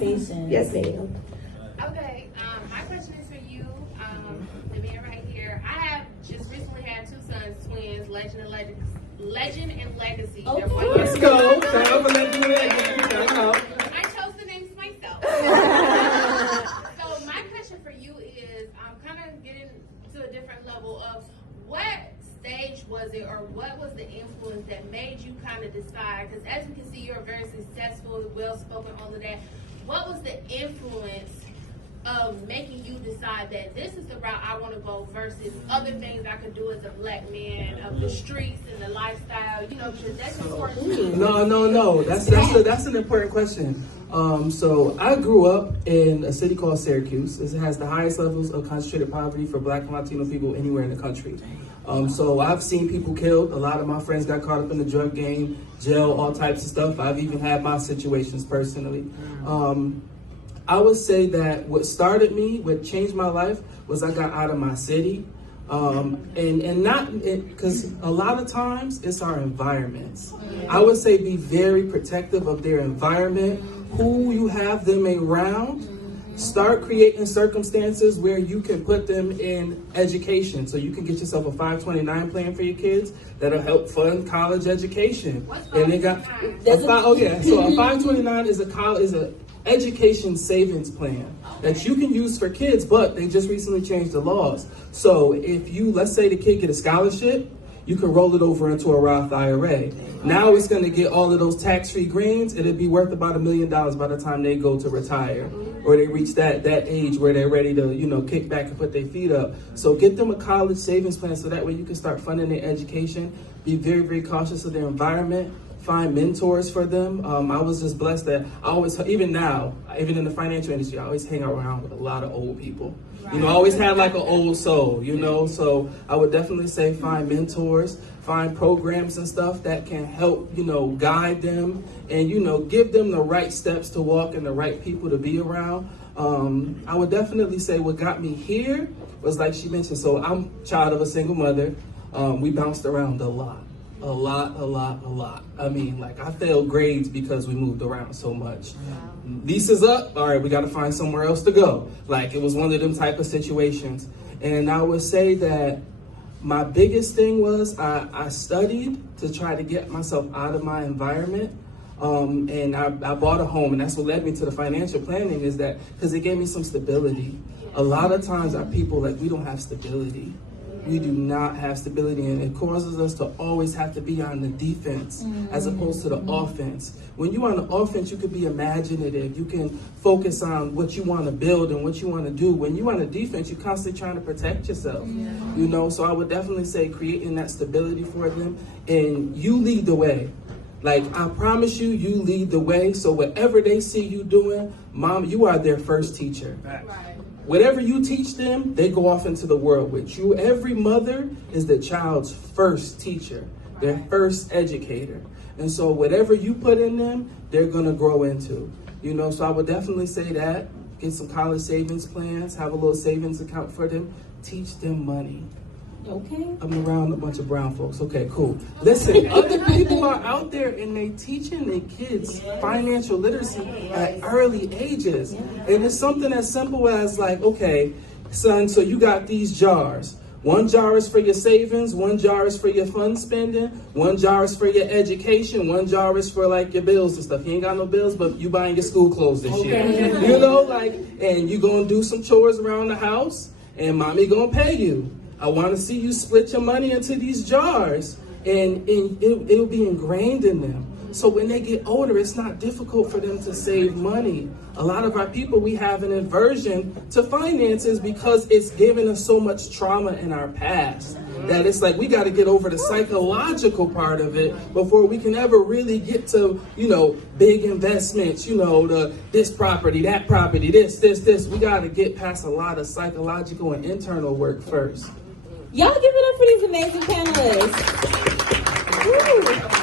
conversation. Yes, ma'am. Okay, my question is for you, the man right here. I have just recently had two sons, twins, Legend and Legacy. Okay. Let's go. Time for Legend and Legacy. I chose the names myself. So my question for you is, I'm kind of getting to a different level of what stage was it, or what was the influence that made you kind of decide? Because as you can see, you're very successful, well-spoken, all of that. What was the influence of making you decide that this is the route I want to go versus other things I could do as a black man of the streets and the lifestyle? You know, because that's important. No. That's an important question. So I grew up in a city called Syracuse. It has the highest levels of concentrated poverty for Black and Latino people anywhere in the country. So I've seen people killed. A lot of my friends got caught up in the drug game, jail, all types of stuff. I've even had my situations personally. I would say that what started me, what changed my life, was I got out of my city. And not because a lot of times it's our environments. I would say be very protective of their environment, who you have them around. Start creating circumstances where you can put them in education. So you can get yourself a 529 plan for your kids that'll help fund college education. And they got so a 529 is a education savings plan that you can use for kids, but they just recently changed the laws. So if you, let's say the kid get a scholarship, you can roll it over into a Roth IRA. Now it's going to get all of those tax-free greens. It'll be worth about $1 million by the time they go to retire, or they reach that age where they're ready to, kick back and put their feet up. So get them a college savings plan so that way you can start funding their education. Be very, very cautious of their environment. Find mentors for them. I was just blessed that I always, even now, even in the financial industry, I always hang around with a lot of old people. Right. I always had like an old soul, so I would definitely say find mentors, find programs and stuff that can help, guide them and, give them the right steps to walk and the right people to be around. I would definitely say what got me here was like she mentioned, so I'm child of a single mother. We bounced around a lot. A lot. I mean, I failed grades because we moved around so much. Lease is up, all right, we got to find somewhere else to go. It was one of them type of situations. And I would say that my biggest thing was I studied to try to get myself out of my environment. And I bought a home, and that's what led me to the financial planning, is that because it gave me some stability. A lot of times our people, we don't have stability. We do not have stability, and it causes us to always have to be on the defense as opposed to the offense. When you're on the offense, you can be imaginative. You can focus on what you want to build and what you want to do. When you're on the defense, you're constantly trying to protect yourself. So I would definitely say creating that stability for them, and you lead the way. I promise you, you lead the way. So whatever they see you doing, Mom, you are their first teacher. Right. Whatever you teach them, they go off into the world with you. Every mother is the child's first teacher, their first educator. And so whatever you put in them, they're going to grow into. So I would definitely say that. Get some college savings plans, have a little savings account for them, teach them money. Okay. I'm around a bunch of brown folks. Okay, cool. Listen, other people are out there and they teaching their kids financial literacy at early ages. And it's something as simple as okay, son, so you got these jars. One jar is for your savings, one jar is for your fun spending, one jar is for your education, one jar is for your bills and stuff. You ain't got no bills, but you buying your school clothes this year. And you gonna do some chores around the house and mommy gonna pay you. I want to see you split your money into these jars, and it'll be ingrained in them. So when they get older, it's not difficult for them to save money. A lot of our people, we have an aversion to finances because it's given us so much trauma in our past that it's we got to get over the psychological part of it before we can ever really get to, big investments, this property, that property, this. We got to get past a lot of psychological and internal work first. Y'all give it up for these amazing panelists. Woo.